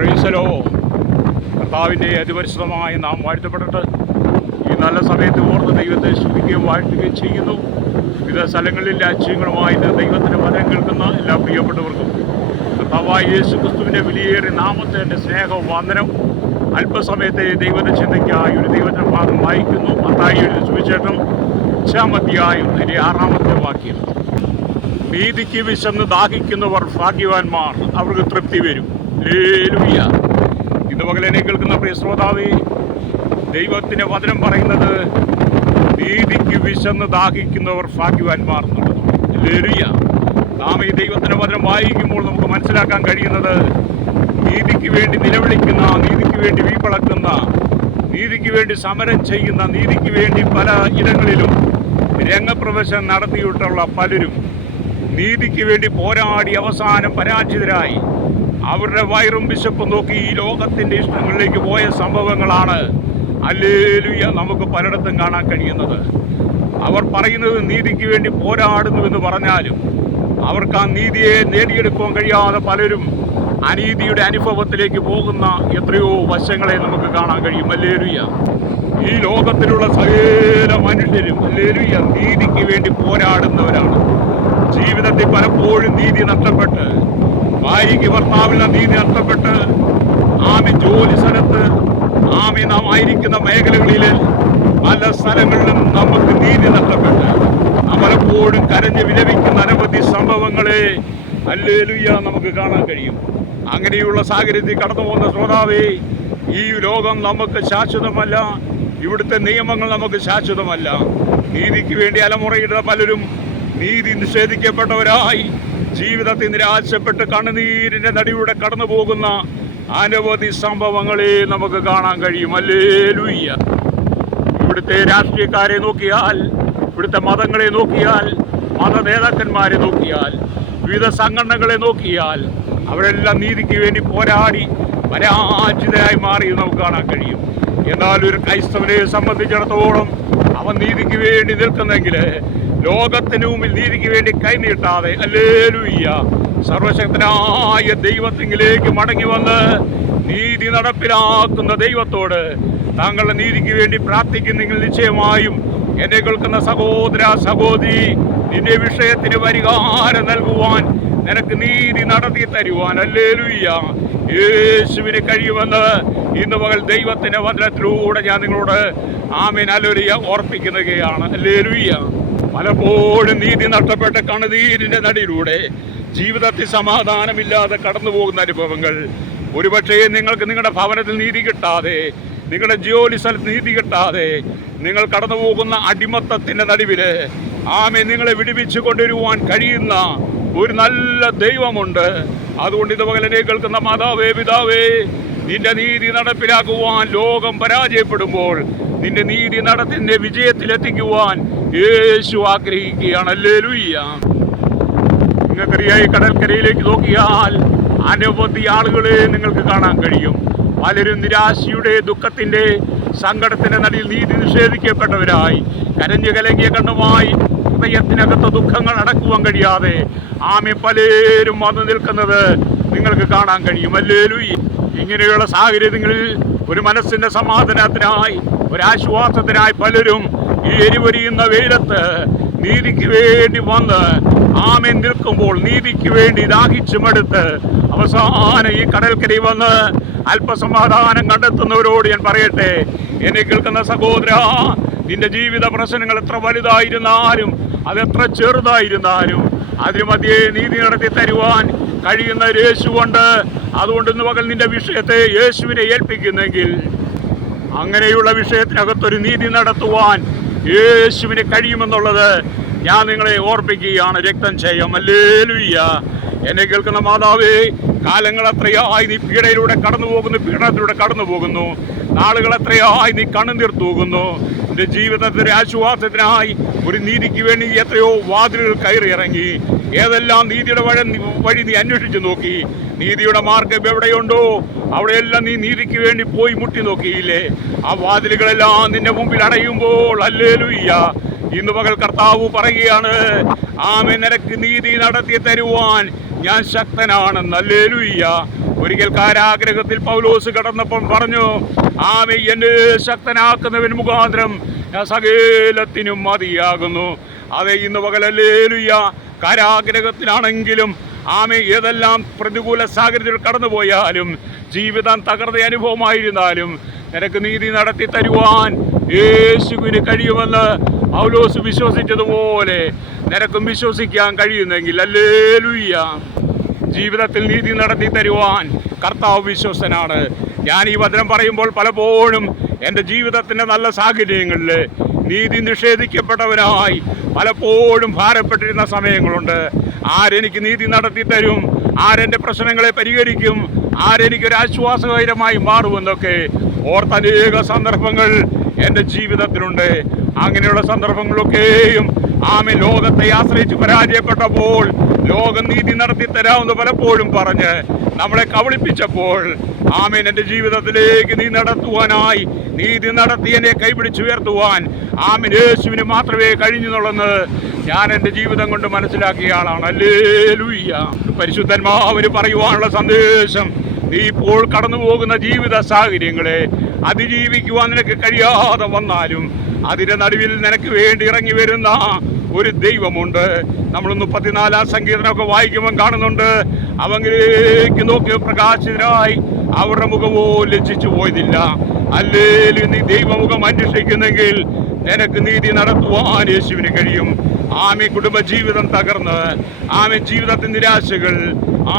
പ്രൈസലോ കർത്താവിന്റെ അതിപരിശുദ്ധമായ നാം വാഴ്ത്തപ്പെട്ടിട്ട് ഈ നല്ല സമയത്ത് ഓർത്ത് ദൈവത്തെ സ്തുതിക്കുകയും വാഴ്ത്തുകയും ചെയ്യുന്നു. വിവിധ സ്ഥലങ്ങളിൽ രാജ്യങ്ങളുമായി ദൈവത്തിന്റെ വചനം കേൾക്കുന്ന എല്ലാ പ്രിയപ്പെട്ടവർക്കും കർത്താവായ യേശു ക്രിസ്തുവിന്റെ വിലയേറിയ നാമത്തിന്റെ സ്നേഹവും വന്ദനം അല്പസമയത്തെ ദൈവത്തെ ചിന്തയ്ക്കായി ഒരു ദൈവത്തിന്റെ ഭാഗം വായിക്കുന്നു. മത്തായിയുടെ സുവിശേഷം അഞ്ചാമധ്യായം അതിന്റെ ആറാമത്തെ വാക്യം. നീതിക്ക് വിശന്ന് ദാഹിക്കുന്നവർ ഭാഗ്യവാന്മാർ അവർക്ക് തൃപ്തി വരും. ലേലുയ്യ എന്നെ കേൾക്കുന്ന പ്രിയ ശ്രോതാവേ ദൈവത്തിന്റെ വചനം പറയുന്നത് നീതിക്ക് വിശന്ന് ദാഹിക്കുന്നവർ ഭാഗ്യവാന്മാർ ലേലുയ്യ നാം ഈ ദൈവത്തിന്റെ വചനം വായിക്കുമ്പോൾ നമുക്ക് മനസ്സിലാക്കാൻ കഴിയുന്നത് നീതിക്ക് വേണ്ടി നിലവിളിക്കുന്ന നീതിക്ക് വേണ്ടി വീപ്പളക്കുന്ന നീതിക്ക് വേണ്ടി സമരം ചെയ്യുന്ന നീതിക്ക് വേണ്ടി പല ഇടങ്ങളിലും രംഗപ്രവേശം നടത്തിയിട്ടുള്ള പലരും നീതിക്ക് വേണ്ടി പോരാടി അവസാനം പരാജിതരായി. അവരുടെ വയറും വിശപ്പും നോക്കി ഈ ലോകത്തിന്റെ ഇഷ്ടങ്ങളിലേക്ക് പോയ സംഭവങ്ങളാണ്. അല്ലേലുയ നമുക്ക് പലയിടത്തും കാണാൻ കഴിയുന്നത്. അവർ പറയുന്നത് നീതിക്ക് വേണ്ടി പോരാടുന്നുവെന്ന് പറഞ്ഞാലും അവർക്ക് ആ നീതിയെ നേടിയെടുക്കാൻ കഴിയാതെ പലരും അനീതിയുടെ അനുഭവത്തിലേക്ക് പോകുന്ന എത്രയോ വശങ്ങളെ നമുക്ക് കാണാൻ കഴിയും. അല്ലേലുയ ഈ ലോകത്തിലുള്ള സകല മനുഷ്യരും അല്ലേലുയ നീതിക്ക് വേണ്ടി പോരാടുന്നവരാണ്. ജീവിതത്തിൽ പലപ്പോഴും നീതി നഷ്ടപ്പെട്ട് ഭാര്യയ്ക്ക് ഭർത്താവിന് നീതി നഷ്ടപ്പെട്ട് ആമി ജോലി സ്ഥലത്ത് ആമി നാം ആയിരിക്കുന്ന മേഖലകളിൽ പല സ്ഥലങ്ങളിലും നമുക്ക് നീതി നഷ്ടപ്പെട്ട് പലപ്പോഴും കരഞ്ഞ് വിലപിക്കുന്ന അനവധി സംഭവങ്ങളെ അല്ലേലുയ്യ നമുക്ക് കാണാൻ കഴിയും. അങ്ങനെയുള്ള സാഹചര്യത്തിൽ കടന്നു പോകുന്ന ശ്രോതാവേ ഈ ലോകം നമുക്ക് ശാശ്വതമല്ല. ഇവിടുത്തെ നിയമങ്ങൾ നമുക്ക് ശാശ്വതമല്ല. നീതിക്ക് വേണ്ടി അലമുറയിടുന്ന പലരും നീതി നിഷേധിക്കപ്പെട്ടവരായി ജീവിതത്തിൽ നിരാശപ്പെട്ട് കണ്ണുനീരിന്റെ നടിയുടെ കടന്നു പോകുന്ന അനവധി സംഭവങ്ങളെ നമുക്ക് കാണാൻ കഴിയും. അല്ലേ ലൂയ്യ ഇവിടുത്തെ രാഷ്ട്രീയക്കാരെ നോക്കിയാൽ ഇവിടുത്തെ മതങ്ങളെ നോക്കിയാൽ മത നേതാക്കന്മാരെ നോക്കിയാൽ വിവിധ സംഘടനകളെ നോക്കിയാൽ അവരെല്ലാം നീതിക്ക് വേണ്ടി പോരാടി പരാജിതരായി മാറി നമുക്ക് കാണാൻ കഴിയും. എന്നാൽ ഒരു ക്രൈസ്തവനെ സംബന്ധിച്ചിടത്തോളം അവൻ നീതിക്ക് വേണ്ടി നിൽക്കുന്നെങ്കിൽ ലോകത്തിന് മുമ്പിൽ നീതിക്ക് വേണ്ടി കൈനീട്ടാതെ അല്ലേലുയ്യ സർവശക്തനായ ദൈവത്തിങ്കിലേക്ക് മടങ്ങി വന്ന് നീതി നടപ്പിലാക്കുന്ന ദൈവത്തോട് താങ്കളുടെ നീതിക്ക് വേണ്ടി പ്രാർത്ഥിക്കുന്നെങ്കിൽ നിശ്ചയമായും എന്നെ കേൾക്കുന്ന സഹോദര സഹോദരി നിന്റെ വിഷയത്തിന് പരിഹാരം നൽകുവാൻ നിനക്ക് നീതി നടത്തി തരുവാൻ അല്ലേലുയ്യ യേശുവിന് കഴിയുമെന്ന് ഇന്ന് പകൽ ദൈവത്തിന്റെ വചനത്തിലൂടെ ഞാൻ നിങ്ങളോട് ആമീൻ അലോലിയ ഓർപ്പിക്കുന്നതാണ് അല്ലേലുയ്യ പലപ്പോഴും നീതി നഷ്ടപ്പെട്ട കണുതീരിന്റെ നടിയിലൂടെ ജീവിതത്തിൽ സമാധാനമില്ലാതെ കടന്നു പോകുന്ന അനുഭവങ്ങൾ. ഒരുപക്ഷേ നിങ്ങൾക്ക് നിങ്ങളുടെ ഭവനത്തിൽ നീതി കിട്ടാതെ നിങ്ങളുടെ ജോലി സ്ഥലത്ത് നീതി കിട്ടാതെ നിങ്ങൾ കടന്നു പോകുന്ന അടിമത്തത്തിന്റെ നടുവിൽ ആമെ നിങ്ങളെ വിടുവിച്ചു കൊണ്ടുവരുവാൻ കഴിയുന്ന ഒരു നല്ല ദൈവമുണ്ട്. അതുകൊണ്ട് ഇത് പകലനെ കേൾക്കുന്ന മാതാവേ പിതാവേ നിന്റെ നീതി നടപ്പിലാക്കുവാൻ ലോകം പരാജയപ്പെടുമ്പോൾ നിന്റെ നീതി നടത്തിന്റെ വിജയത്തിലെത്തിക്കുവാൻ യേശു ആഗ്രഹിക്കുകയാണ്. അല്ലേലുയ്യ നിങ്ങൾക്കറിയാം ഈ കടൽക്കരയിലേക്ക് നോക്കിയാൽ അനവധി ആളുകളെ നിങ്ങൾക്ക് കാണാൻ കഴിയും. പലരും നിരാശയുടെ ദുഃഖത്തിന്റെ സങ്കടത്തിന്റെ നടിയിൽ നീതി നിഷേധിക്കപ്പെട്ടവരായി. കരഞ്ഞു കലങ്ങിയ കണ്ണുമായി ഹൃദയത്തിനകത്ത് ദുഃഖങ്ങൾ അടക്കുവാൻ കഴിയാതെ ആമി പലരും വന്നു നിൽക്കുന്നത് നിങ്ങൾക്ക് കാണാൻ കഴിയും. അല്ലേലും ഇങ്ങനെയുള്ള സാഹചര്യങ്ങളിൽ ഒരു മനസ്സിന്റെ സമാധാനത്തിനായി ഒരാശ്വാസത്തിനായി പലരും ഈ എരിവരിയുന്ന വെയിലത്ത് നീതിക്ക് വേണ്ടി വന്ന് ആമൻ നിൽക്കുമ്പോൾ നീതിക്ക് വേണ്ടി ദാഹിച്ചുമെടുത്ത് അവസാനം ഈ കടൽക്കരയിൽ വന്ന് അല്പസമാധാനം കണ്ടെത്തുന്നവരോട് ഞാൻ പറയട്ടെ. എന്നെ കേൾക്കുന്ന സഹോദര നിന്റെ ജീവിത പ്രശ്നങ്ങൾ എത്ര വലുതായിരുന്നാലും അതെത്ര ചെറുതായിരുന്നാലും അതിന് മധ്യേ നീതി നടത്തി തരുവാൻ കഴിയുന്ന യേശു യേശുവുണ്ട് അതുകൊണ്ട് ഇന്ന് പകൽ നിന്റെ വിഷയത്തെ യേശുവിനെ ഏൽപ്പിക്കുന്നെങ്കിൽ അങ്ങനെയുള്ള വിഷയത്തിനകത്തൊരു നീതി നടത്തുവാൻ യേശുവിന് കഴിയുമെന്നുള്ളത് ഞാൻ നിങ്ങളെ ഓർപ്പിക്കുകയാണ്. രക്തം ചെയ്യാം അല്ലേലുയ്യ എന്നെ കേൾക്കുന്ന മാതാവേ കാലങ്ങൾ എത്രയായി നീ പീഡയിലൂടെ കടന്നു പോകുന്നു പീഡനത്തിലൂടെ കടന്നു പോകുന്നു നാളുകൾ എത്രയായി നീ കണ്ണുനീർ തൂകുന്നു. നിന്റെ ജീവിതത്തിന്റെ ആശ്വാസത്തിനായി ഒരു നീതിക്ക് വേണ്ടി എത്രയോ വാതിലുകൾ കയറി ഇറങ്ങി. ഏതെല്ലാം നീതിയുടെ വഴി വഴി നീ അന്വേഷിച്ചു നോക്കി? നീതിയുടെ മാർഗം എവിടെയുണ്ടോ? അവിടെയെല്ലാം നീ നീതിക്ക് വേണ്ടി പോയി മുട്ടി നോക്കിയില്ലേ? ആ വാതിലുകളെല്ലാം നിന്റെ മുമ്പിൽ അടയുമ്പോൾ അല്ലേലുയ്യ ഇന്ന് പകൽ കർത്താവ് പറയുകയാണ് ആമെ നിനക്ക് നീതി നടത്തി തരുവാൻ ഞാൻ ശക്തനാണെന്ന്. അല്ലേലുയ്യ ഒരിക്കൽ കാരാഗ്രഹത്തിൽ പൗലോസ് കടന്നപ്പം പറഞ്ഞു ആമെ എന്നെ ശക്തനാക്കുന്നവൻ മുഖാന്തരം ഞാൻ സകലത്തിനും മതിയാകുന്നു. അതെ ഇന്ന് പകലല്ലേലുയ്യ കാരാഗ്രഹത്തിലാണെങ്കിലും ആമ ഏതെല്ലാം പ്രതികൂല സാഹചര്യത്തിൽ കടന്നുപോയാലും ജീവിതം തകർന്ന അനുഭവമായിരുന്നാലും നിനക്ക് നീതി നടത്തി തരുവാൻ യേശുവിന് കഴിയുമെന്ന് പൗലോസ് വിശ്വസിച്ചതുപോലെ നിനക്കും വിശ്വസിക്കാൻ കഴിയുന്നെങ്കിൽ അല്ലേലുയ്യ ജീവിതത്തിൽ നീതി നടത്തി തരുവാൻ കർത്താവ് വിശ്വസ്തനാണ്. ഞാൻ ഈ വചനം പറയുമ്പോൾ പലപ്പോഴും എന്റെ ജീവിതത്തിന്റെ നല്ല സാഹചര്യങ്ങളിൽ നീതി നിഷേധിക്കപ്പെട്ടവനായി പലപ്പോഴും ഭാരപ്പെട്ടിരുന്ന സമയങ്ങളുണ്ട്. ആരെനിക്ക് നീതി നടത്തി തരും? ആരെന്റെ പ്രശ്നങ്ങളെ പരിഹരിക്കും? ആരെനിക്കൊരു ആശ്വാസകരമായി മാറുമെന്നൊക്കെ ഓർത്തനേക സന്ദർഭങ്ങൾ എന്റെ ജീവിതത്തിലുണ്ട്. അങ്ങനെയുള്ള സന്ദർഭങ്ങളൊക്കെയും ആമെ ലോകത്തെ ആശ്രയിച്ച് പരാജയപ്പെട്ടപ്പോൾ ലോകം നീതി നടത്തി തരാമെന്ന് പലപ്പോഴും പറഞ്ഞ് നമ്മളെ കബളിപ്പിച്ചപ്പോൾ ആമേൻ എന്റെ ജീവിതത്തിലേക്ക് നീ നടത്തുവാനായി നീതി നടത്തി എന്നെ കൈപിടിച്ചുയർത്തുവാൻ ആമൻ യേശുവിന് മാത്രമേ കഴിഞ്ഞുള്ളെന്ന് ഞാൻ എന്റെ ജീവിതം കൊണ്ട് മനസ്സിലാക്കിയ ആളാണ്. അല്ലേ പരിശുദ്ധന്മാവന് പറയുവാനുള്ള സന്ദേശം നീ ഇപ്പോൾ കടന്നു പോകുന്ന ജീവിത സാഹചര്യങ്ങളെ അതിജീവിക്കുവാൻ നിനക്ക് കഴിയാതെ വന്നാലും അതിന്റെ നടുവിൽ നിനക്ക് വേണ്ടി ഇറങ്ങി വരുന്ന ഒരു ദൈവമുണ്ട്. നമ്മൾ മുപ്പത്തിനാലാം സംഗീതനൊക്കെ വായിക്കുമ്പോൾ കാണുന്നുണ്ട്. അവങ്കിലേക്ക് നോക്കി പ്രകാശിതരായി അവരുടെ മുഖമോ ലജ്ജിച്ചു പോയതില്ല. അല്ലേലും നീ ദൈവമുഖം അന്വേഷിക്കുന്നെങ്കിൽ നിനക്ക് നീതി നടത്തുവാൻ യേശുവിന് കഴിയും. ആമി കുടുംബ ജീവിതം തകർന്ന് ആമി ജീവിതത്തിൽ നിരാശകൾ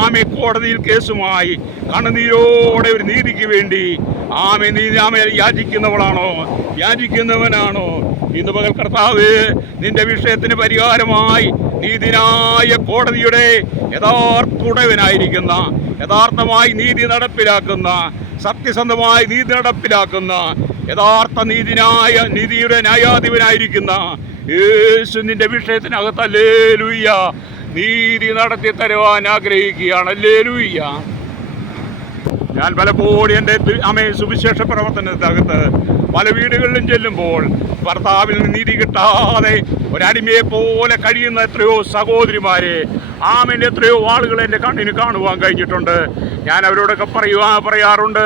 ആമെ കോടതിയിൽ കേസുമായി കണ്ണുനീരോടെ ഒരു നീതിക്ക് വേണ്ടി ആമെ നീ ആമെ യാചിക്കുന്നവളാണോ? യാചിക്കുന്നവനാണോ? ഇന്ന് പകൽ കർത്താവ് നിന്റെ വിഷയത്തിന് പരിഹാരമായി നീതിനായ കോടതിയുടെ യഥാർത്ഥ ഉടവനായിരിക്കുന്ന യഥാർത്ഥമായി നീതി നടപ്പിലാക്കുന്ന സത്യസന്ധമായി നീതി നടപ്പിലാക്കുന്ന യഥാർത്ഥ നീതിനായ നീതിയുടെ ന്യായാധിപനായിരിക്കുന്ന യേശു നിന്റെ വിഷയത്തിനകത്തല്ലേ ലൂയ്യ നീതി നടത്തി തരുവാൻ ആഗ്രഹിക്കുകയാണ്. ഞാൻ പലപ്പോഴും എന്റെ അമ്മയെ അമേ സുവിശേഷ പ്രവർത്തനത്തിനകത്ത് പല വീടുകളിലും ചെല്ലുമ്പോൾ ഭർത്താവിൽ നിന്ന് നീതി കിട്ടാതെ ഒരടിമയെ പോലെ കഴിയുന്ന എത്രയോ സഹോദരിമാരെ ആമേന്റെ എത്രയോ ആളുകൾ എന്റെ കണ്ണിന് കാണുവാൻ കഴിഞ്ഞിട്ടുണ്ട്. ഞാൻ അവരോടൊക്കെ പറയുവാ പറയാറുണ്ട്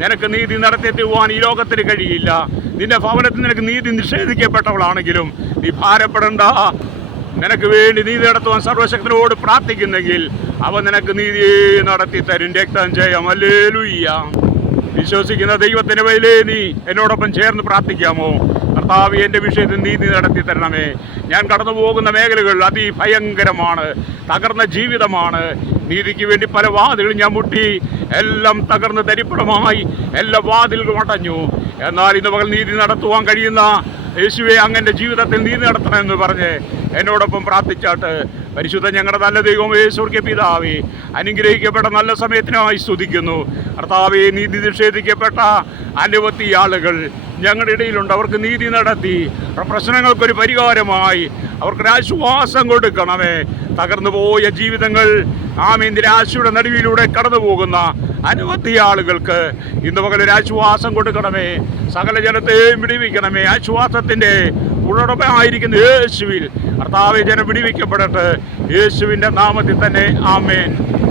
നിനക്ക് നീതി നടത്തി തരുവാൻ ഈ ലോകത്തിന് കഴിയില്ല. നിന്റെ ഭവനത്തിൽ നിനക്ക് നീതി നിഷേധിക്കപ്പെട്ടവളാണെങ്കിലും നീ ഭാരപ്പെടണ്ട. നിനക്ക് വേണ്ടി നീതി നടത്തുവാൻ സർവശക്തനോട് പ്രാർത്ഥിക്കുന്നെങ്കിൽ അവൻ നിനക്ക് നീതി നടത്തി തരും. രക്തം ചെയ്യാം അല്ലേലുയ്യ വിശ്വസിക്കുന്ന ദൈവത്തിന് വയലേ നീ എന്നോടൊപ്പം ചേർന്ന് പ്രാർത്ഥിക്കാമോ? കർത്താവ് എന്റെ വിഷയത്തിൽ നീതി നടത്തി തരണമേ. ഞാൻ കടന്നു പോകുന്ന മേഖലകൾ അതിഭയങ്കരമാണ്. തകർന്ന ജീവിതമാണ്. നീതിക്ക് വേണ്ടി പല വാതിലും ഞാൻ മുട്ടി. എല്ലാം തകർന്ന് തരിപ്പണമായി. എല്ലാ വാതിലുകളും അടഞ്ഞു. എന്നാൽ ഇന്ന് മകൾ നീതി നടത്തുവാൻ കഴിയുന്ന യേശുവെ അങ്ങന്റെ ജീവിതത്തിൽ നീതി നടത്തണമെന്ന് പറഞ്ഞ് എന്നോടൊപ്പം പ്രാർത്ഥിച്ചാട്ട് പരിശുദ്ധ ഞങ്ങളുടെ നല്ല ദൈവമേ സ്വർഗ പിതാവേ അനുഗ്രഹിക്കപ്പെട്ട നല്ല സമയത്തിനായി സ്തുതിക്കുന്നു. കർത്താവെ നീതി നിഷേധിക്കപ്പെട്ട അനവധി ആളുകൾ ഞങ്ങളുടെ ഇടയിലുണ്ട്. അവർക്ക് നീതി നടത്തി പ്രശ്നങ്ങൾക്കൊരു പരിഹാരമായി അവർക്ക് ആശ്വാസം കൊടുക്കണമേ. തകർന്നു പോയ ജീവിതങ്ങൾ ആമീൻ നിരാശയുടെ നടുവിലൂടെ കടന്നു പോകുന്ന അനവധി ആളുകൾക്ക് ഇന്ന് പകലൊരാശ്വാസം കൊടുക്കണമേ. സകല ജനത്തെയും വിടിവിക്കണമേ. ആശ്വാസത്തിന്റെ ഉള്ളടമായിരിക്കുന്ന യേശുവിൽ കർത്താവ് ജനം വിടിവിക്കപ്പെടട്ടെ. യേശുവിന്റെ നാമത്തിൽ തന്നെ ആമേൻ.